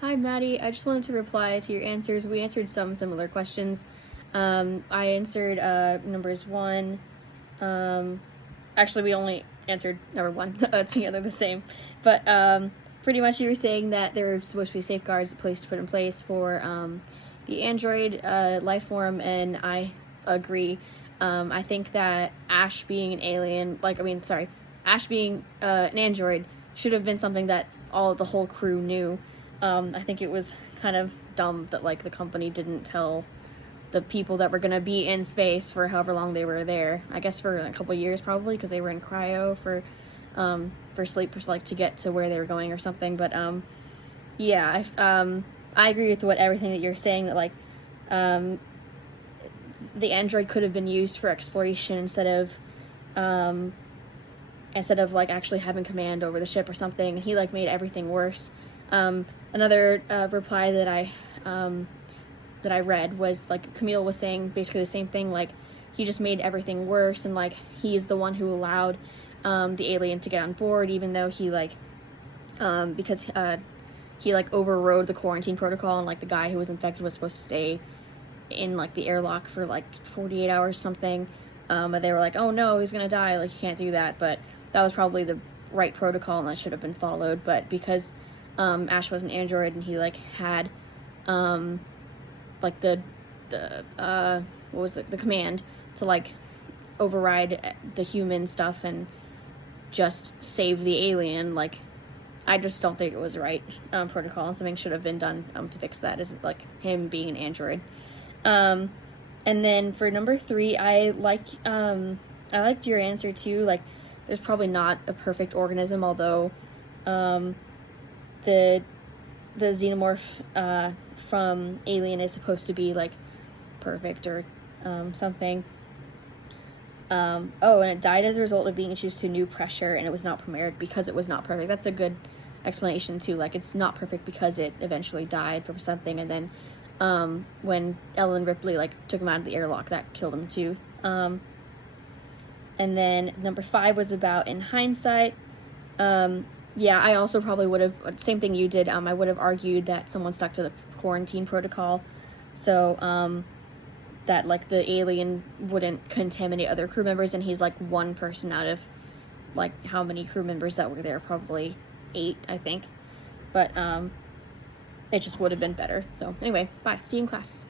Hi, Maddie. I just wanted to reply to your answers. We answered some similar questions. I answered numbers one. Um, Actually, we only answered number one. Together the same. But pretty much you were saying that there were supposed to be safeguards put in place for the android life form, and I agree. I think that Ash being an alien, Ash being an android should have been something that the whole crew knew. I think it was kind of dumb that like the company didn't tell the people that were gonna be in space for however long they were there. I guess for a couple years probably, because they were in cryo for sleep, for like to get to where they were going or something. But yeah, I agree with everything that you're saying, that like the android could have been used for exploration instead of like actually having command over the ship or something. He like made everything worse. Another reply that I read was like Camille was saying basically the same thing, like he just made everything worse, and like he's the one who allowed the alien to get on board, even though he like because he like overrode the quarantine protocol, and like the guy who was infected was supposed to stay in like the airlock for like 48 hours something, but they were like, oh no, he's gonna die, like you can't do that. But that was probably the right protocol and that should have been followed. But because Ash was an android and he like had like the what was the command to like override the human stuff and just save the alien, like I just don't think it was right protocol, and something should have been done to fix that, is like him being an android. And then for number three, I liked your answer too. Like there's probably not a perfect organism, although the xenomorph from Alien is supposed to be like perfect or something. And it died as a result of being introduced to new pressure, and it was not premiered because it was not perfect. That's a good explanation too. Like it's not perfect because it eventually died from something, and then when Ellen Ripley like took him out of the airlock, that killed him too. And then number five was about in hindsight. Yeah, I also probably would have, same thing you did, I would have argued that someone stuck to the quarantine protocol, so that like the alien wouldn't contaminate other crew members, and he's like one person out of like how many crew members that were there, probably 8, I think. But it just would have been better. So anyway, bye, see you in class.